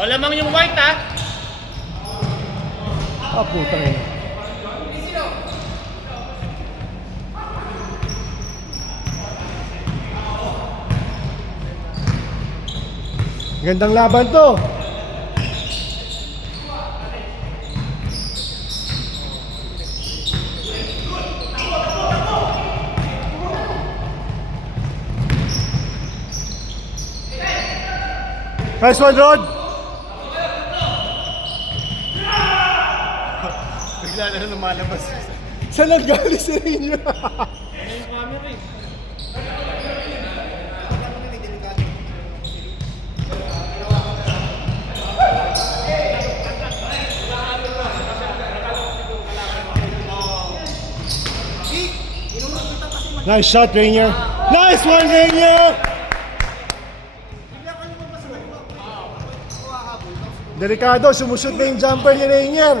O, lamang yung white, ha? Ah, putang ina. Gandang laban to. Nice one, Rod. Bigla na lumalabas. Saan naggaling si Rino? Ano yung camera, eh? Nice shot, Rainier. Nice one, Rainier. Delikado, sumushoot na yung jumper ni Rainier.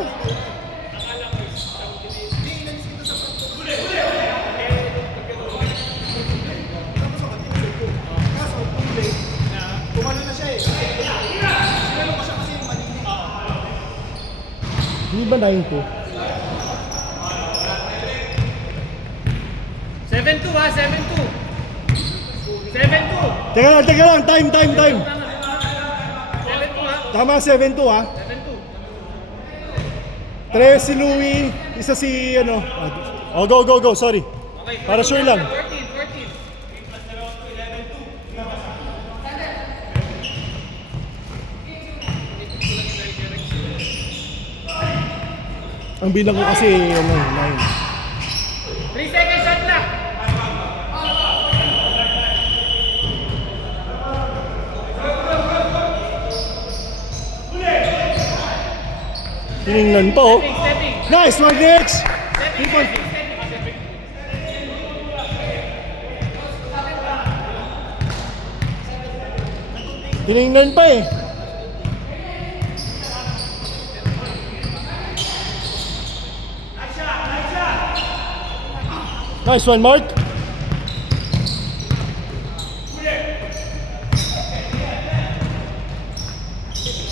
Hindi ba 9-2? 7-2, ha? 7-2. 7-2. Teka lang, time. 7-2, ha? Tama, 7-2 ha. 7-2. 3 si Louie, isa si ano. Oh, go, sorry. Okay, Para sure lang. 14. Ang bilang ko kasi, ano, 9. 3 seconds shot lang. Tinignan pa oh. Stepping. Nice one, Nix! Stepping. Tinignan pa eh. Nice one, Mark.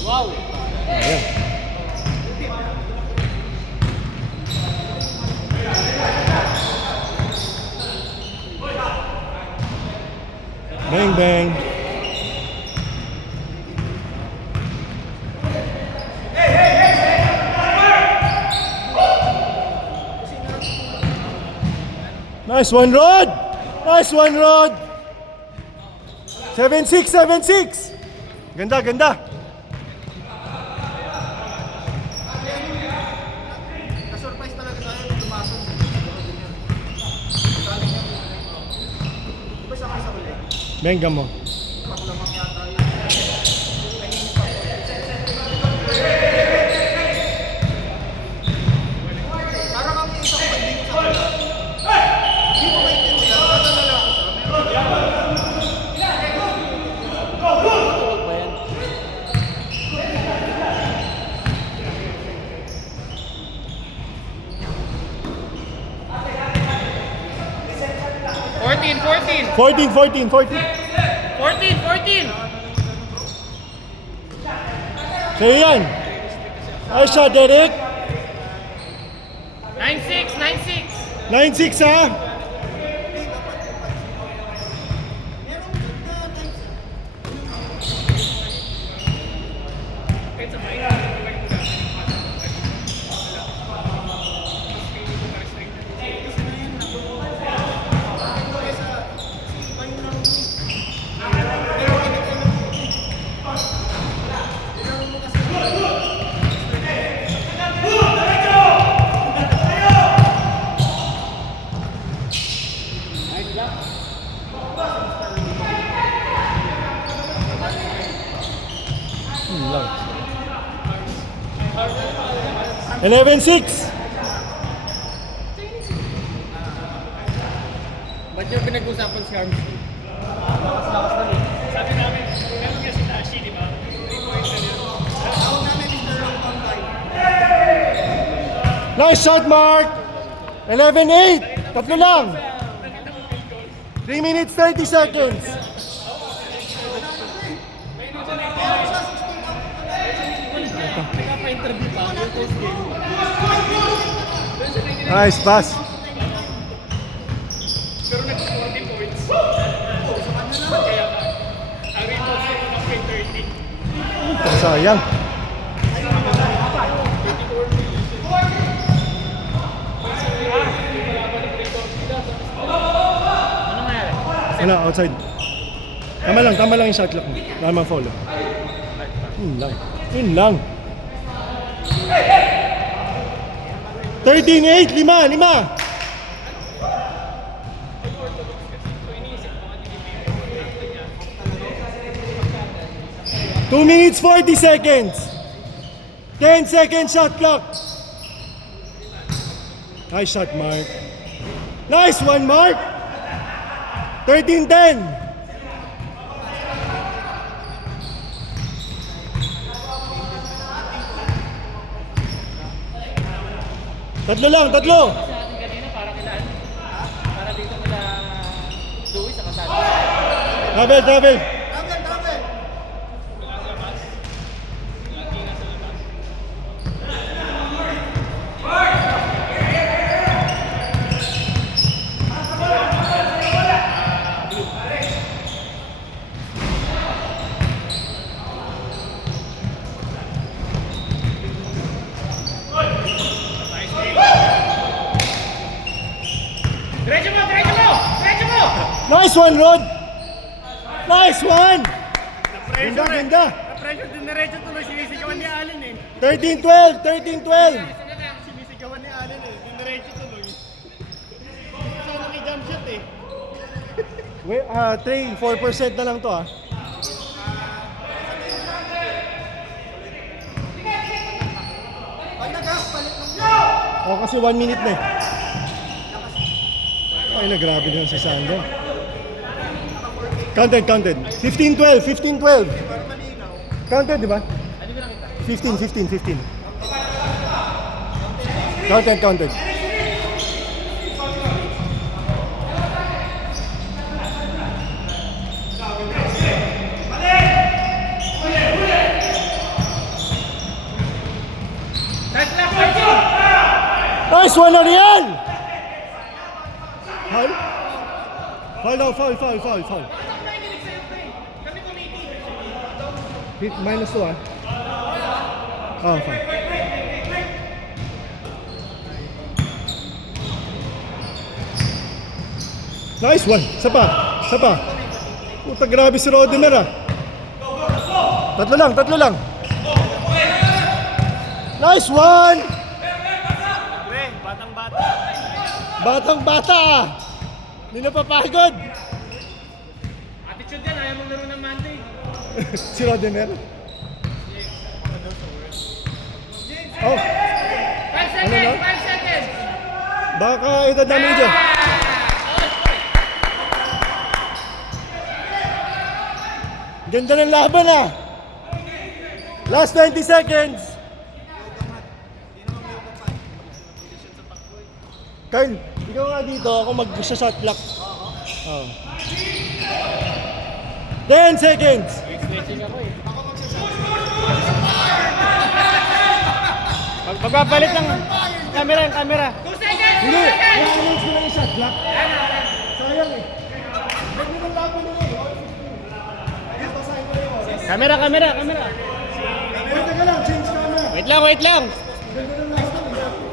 Wow. Ayan. Bang. Nice one, Rod! 7-6. Ganda. Na-surprise talaga tayo kung lumasok. Diba sa huli? Benga mo. Paglamang yata yun. Parang ang isa ko pagding sa wala. Hindi mo maintindihan. Nadala lang ako siya. Tuwag ba yan? Fourteen. 14. Sa'yo yan. Nice shot, Derek. 9-6. 9-6 ha. Lang. 11-6. Ba't yung pinag-usapan si Armstrong? Lakas na eh. Sabi namin, meron kasi Tashi, di ba? 3 points na yun. Tawag namin Mr. Long Combine. Nice shot, Mark. 11-8. Tatlo lang. 3 minutes 30 seconds. Nice pass. Pero nag-40 points. Kaya ang rebound sa mga 30. Sayang. Ano nangyari? Wala, outside. Tama lang yung shot clock mo. Wala mang foul. Yun lang. 13-8, 5. 2 minutes 40 seconds. 10 seconds shot clock. Nice shot, Mark. Nice one, Mark. 13-10. Tatlo lang. Sa atin kanina para kilaan. Para dito nila Louis sa kasali. Travel. Diretso mo! Nice one, Rod. Nice one. Ganda. Na-pressure din diretso tuloy. Sinisigawan ni Allen eh. 13-12. Sinisigawan ni Allen eh. Diretso tuloy. Gusto ko nang i-jump shot eh. Wait, 4% na lang to ah. Oh, kasi 1 minute na eh. Ay, grabe na si Sando. Counted. 15-12. Counted, di ba? 15. Counted. Nice one, Ariel! Foul? Foul. Minus 2 ah. Oh, foul. Nice one. Isa pa. Puta, grabe si Rodimer ah. Tatlo lang. Nice one! Pre, batang-bata. Batang-bata ah. Hindi na papagod. Attitude yan, ayaw mong laro ng Monday. Si Rodimer. Oh, 5 seconds! Ano na? 5 seconds! baka itadami dyan. Ganda ng laban ah. Last 20 seconds. Carl, ikaw nga dito, ako mag-shot clock. Oh. 10 seconds. Stretching ako eh. Magpapalit ng camera. 2 seconds! Hindi, i-announce ko na yung shot clock. Sayang eh. Ba't mo ng laban nila eh? Ayun, basahin ko na yung oras. Camera. Wait, teka lang, change camera. Wait lang.